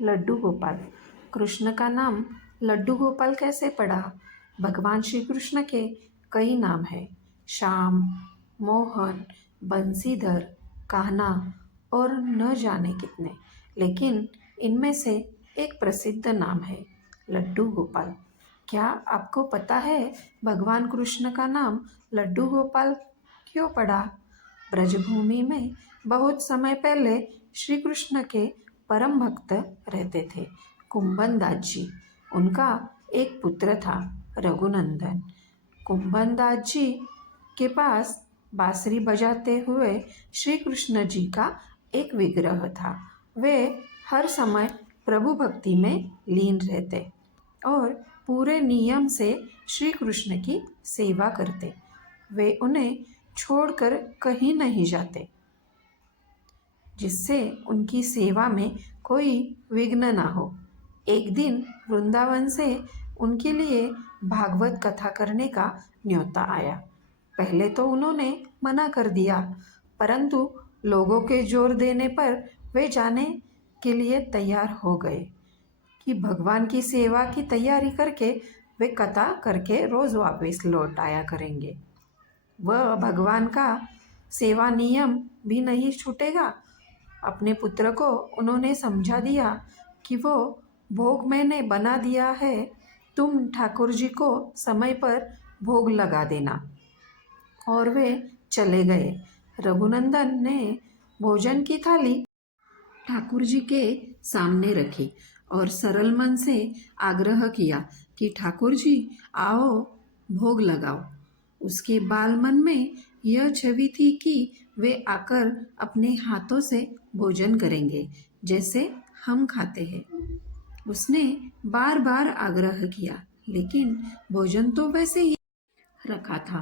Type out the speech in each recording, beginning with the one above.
लड्डू गोपाल। कृष्ण का नाम लड्डू गोपाल कैसे पड़ा? भगवान श्री कृष्ण के कई नाम हैं, श्याम, मोहन, बंसीधर, कान्हा और न जाने कितने, लेकिन इनमें से एक प्रसिद्ध नाम है लड्डू गोपाल। क्या आपको पता है भगवान कृष्ण का नाम लड्डू गोपाल क्यों पड़ा? ब्रजभूमि में बहुत समय पहले श्री कृष्ण के परम भक्त रहते थे, कुंभनदास जी। उनका एक पुत्र था, रघुनंदन। कुंभनदास जी के पास बांसुरी बजाते हुए श्री कृष्ण जी का एक विग्रह था। वे हर समय प्रभु भक्ति में लीन रहते और पूरे नियम से श्री कृष्ण की सेवा करते। वे उन्हें छोड़कर कहीं नहीं जाते, जिससे उनकी सेवा में कोई विघ्न ना हो। एक दिन वृंदावन से उनके लिए भागवत कथा करने का न्योता आया। पहले तो उन्होंने मना कर दिया, परंतु लोगों के जोर देने पर वे जाने के लिए तैयार हो गए कि भगवान की सेवा की तैयारी करके वे कथा करके रोज़ वापस लौट आया करेंगे। वह भगवान का सेवा नियम भी नहीं छूटेगा। अपने पुत्र को उन्होंने समझा दिया कि वो भोग मैंने बना दिया है, तुम ठाकुर जी को समय पर भोग लगा देना। और वे चले गए। रघुनंदन ने भोजन की थाली ठाकुर जी के सामने रखी और सरल मन से आग्रह किया कि ठाकुर जी आओ, भोग लगाओ। उसके बाल मन में यह छवि थी कि वे आकर अपने हाथों से भोजन करेंगे, जैसे हम खाते हैं। उसने बार बार आग्रह किया, लेकिन भोजन तो वैसे ही रखा था।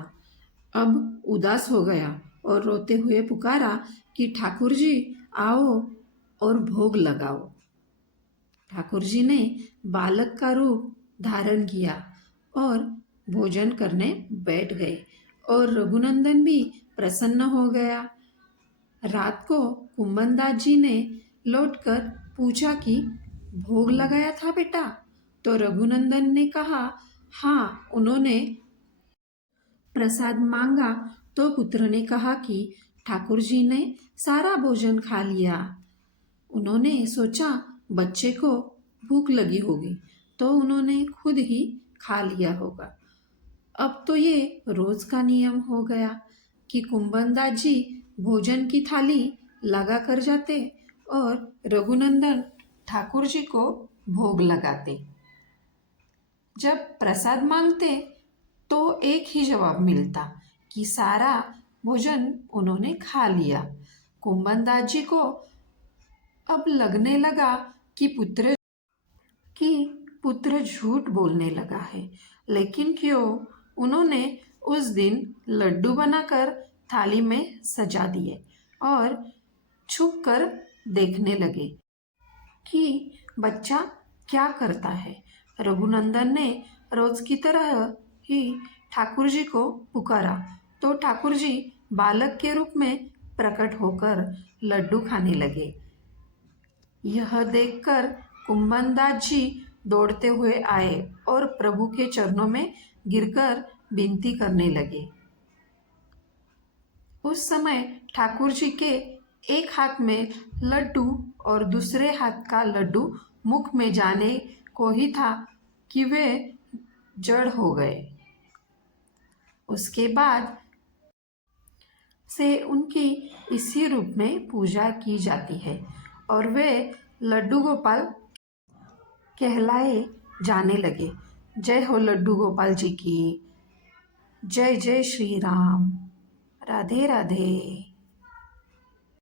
अब उदास हो गया और रोते हुए पुकारा कि ठाकुर जी आओ और भोग लगाओ। ठाकुर जी ने बालक का रूप धारण किया और भोजन करने बैठ गए और रघुनंदन भी प्रसन्न हो गया। रात को कुंभनदास जी ने लौटकर पूछा कि भोग लगाया था बेटा? तो रघुनंदन ने कहा, हाँ, उन्होंने प्रसाद मांगा। तो पुत्र ने कहा कि ठाकुर जी ने सारा भोजन खा लिया। उन्होंने सोचा बच्चे को भूख लगी होगी, तो उन्होंने खुद ही खा लिया होगा। अब तो ये रोज का नियम हो गया कि कुंभनदास जी भोजन की थाली लगा कर जाते और रघुनंदन ठाकुर जी को भोग लगाते। जब प्रसाद मांगते तो एक ही जवाब मिलता कि सारा भोजन उन्होंने खा लिया। कुंभनदास जी को अब लगने लगा कि पुत्र झूठ बोलने लगा है, लेकिन क्यों? उन्होंने उस दिन लड्डू बनाकर थाली में सजा दिए और छुप कर देखने लगे कि बच्चा क्या करता है। रघुनंदन ने रोज की तरह ही ठाकुर जी को पुकारा, तो ठाकुर जी बालक के रूप में प्रकट होकर लड्डू खाने लगे। यह देखकर कुंभनदास जी दौड़ते हुए आए और प्रभु के चरणों में गिरकर विनती करने लगे। उस समय ठाकुर जी के एक हाथ में लड्डू और दूसरे हाथ का लड्डू मुख में जाने को ही था कि वे जड़ हो गए। उसके बाद से उनकी इसी रूप में पूजा की जाती है और वे लड्डू गोपाल कहलाए जाने लगे। जय हो लड्डू गोपाल जी की। जय जय श्री राम। राधे राधे।